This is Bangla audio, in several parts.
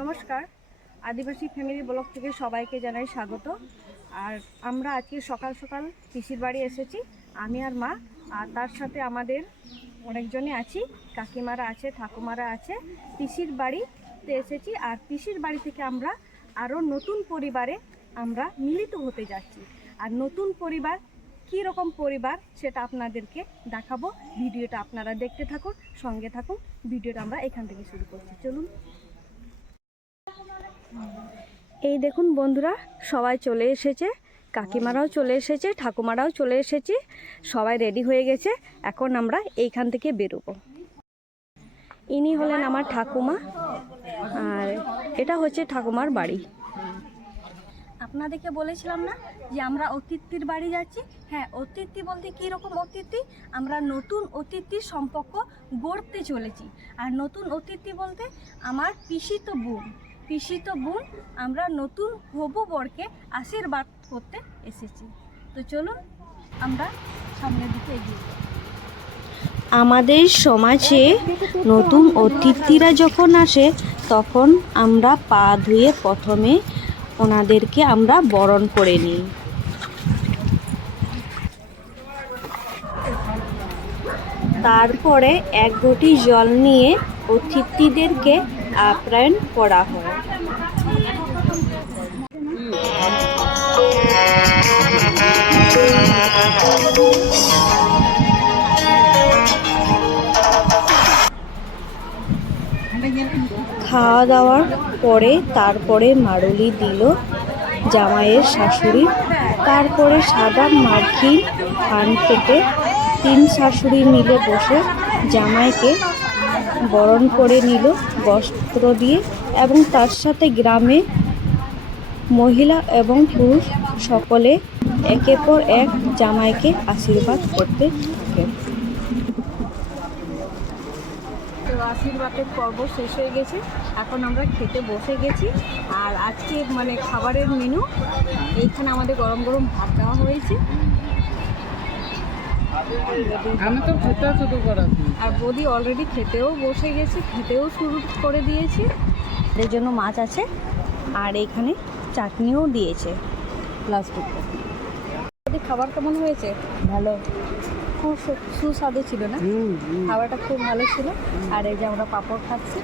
নমস্কার। আদিবাসী ফ্যামিলি ব্লক থেকে সবাইকে জানাই স্বাগত। আর আমরা আজকে সকাল সকাল পিসির বাড়ি এসেছি, আমি আর মা, আর তার সাথে আমাদের অনেকজনই আছি। কাকিমারা আছে, ঠাকুমারা আছে। পিসির বাড়িতে এসেছি, আর পিসির বাড়ি থেকে আমরা আরও নতুন পরিবারে আমরা মিলিত হতে যাচ্ছি। আর নতুন পরিবার কী রকম পরিবার সেটা আপনাদেরকে দেখাবো। ভিডিওটা আপনারা দেখতে থাকুন, সঙ্গে থাকুন। ভিডিওটা আমরা এখান থেকে শুরু করছি। চলুন। এই দেখুন বন্ধুরা, সবাই চলে এসেছে। কাকিমারাও চলে এসেছে, ঠাকুমারাও চলে এসেছে। সবাই রেডি হয়ে গেছে। এখন আমরা এইখান থেকে বেরোবো। ইনি হলেন আমার ঠাকুমা। আর এটা হচ্ছে ঠাকুমার বাড়ি। আপনাদেরকে বলেছিলাম না যে আমরা অতিথির বাড়ি যাচ্ছি? হ্যাঁ অতিথি বলতে কী রকম অতিথি? আমরা নতুন অতিথির সম্পর্ক গড়তে চলেছি। আর নতুন অতিথি বলতে আমার পিসিত বোন। পিসিত বোন, আমরা নতুন হবু বরকে আশীর্বাদ করতে এসেছি। তো চলুন, আমরা সামনের দিকে এগিয়ে যাই। আমাদের সমাজে নতুন অতিথিরা যখন আসে, তখন আমরা পা ধুয়ে প্রথমে ওনাদেরকে আমরা বরণ করে নিই। তারপরে এক ঘটি জল নিয়ে অতিথিদেরকে আপ্যায়ন করা হয়। খাওয়া দাওয়ার পরে তারপরে মারুলি দিল জামাইয়ের শাশুড়ি। তারপরে সাদা মার্কিন খান থেকে তিন শাশুড়ি মিলে বসে জামাইকে বরণ করে নিল বস্ত্র দিয়ে এবং তার সাথে গ্রামে মহিলা এবং পুরুষ সকলে একের পর এক জামাইকে আশীর্বাদ করতে থাকে তো আশীর্বাদের পর্ব শেষ হয়ে গেছে। এখন আমরা খেতে বসে গেছি। আর আজকে মানে খাবারের মেনু এইখানে আমাদের গরম গরম ভাত দেওয়া হয়েছে। আমি তো খেতে শুরু আর বৌদি অলরেডি খেতেও বসে গেছে খেতেও শুরু করে দিয়েছি। এর জন্য মাছ আছে। আর এইখানে চাটনিও দিয়েছে। প্লাস্টিকটা বৌদি খাবার কেমন হয়েছে? ভালো। খুব সুস্বাদু ছিল না। খাবারটা খুব ভালো ছিল। আর এই যে আমরা পাঁপড় খাচ্ছি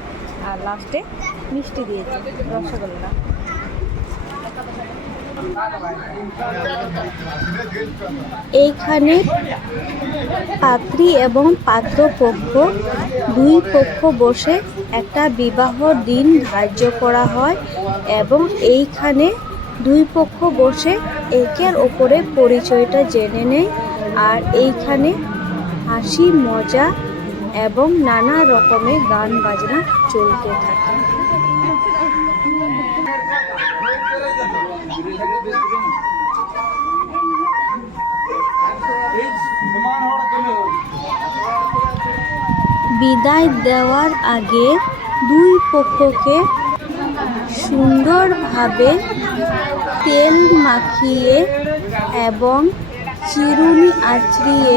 আর লাস্টে মিষ্টি দিয়েছি রসগোল্লা। এইখানে পাত্রী এবং পাত্রপক্ষ দুই পক্ষ বসে একটা বিবাহ দিন ধার্য করা হয় এবং এইখানে দুই পক্ষ বসে একের ওপরে পরিচয়টা জেনে নেয়। আর এইখানে হাসি, মজা এবং নানা রকমের গান বাজনা চলতে থাকে। বিদায় দেওয়ার আগে দুই পক্ষকে সুন্দরভাবে তেল মাখিয়ে এবং চিরুনি আঁচড়িয়ে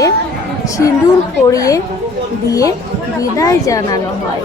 সিঁদুর পরিয়ে দিয়ে বিদায় জানানো হয়।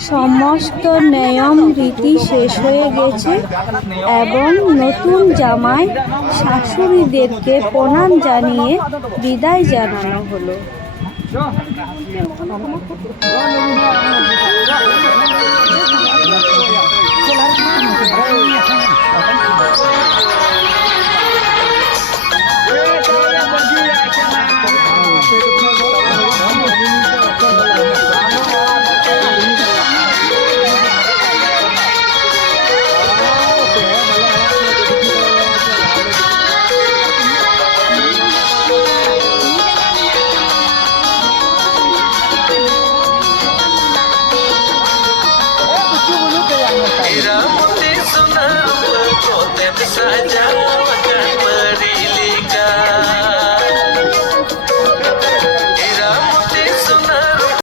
সমস্ত নিয়ম রীতি শেষ হয়ে গেছে এবং নতুন জামাই শাশুড়িদেরকে প্রণাম জানিয়ে বিদায় জানানো হলো.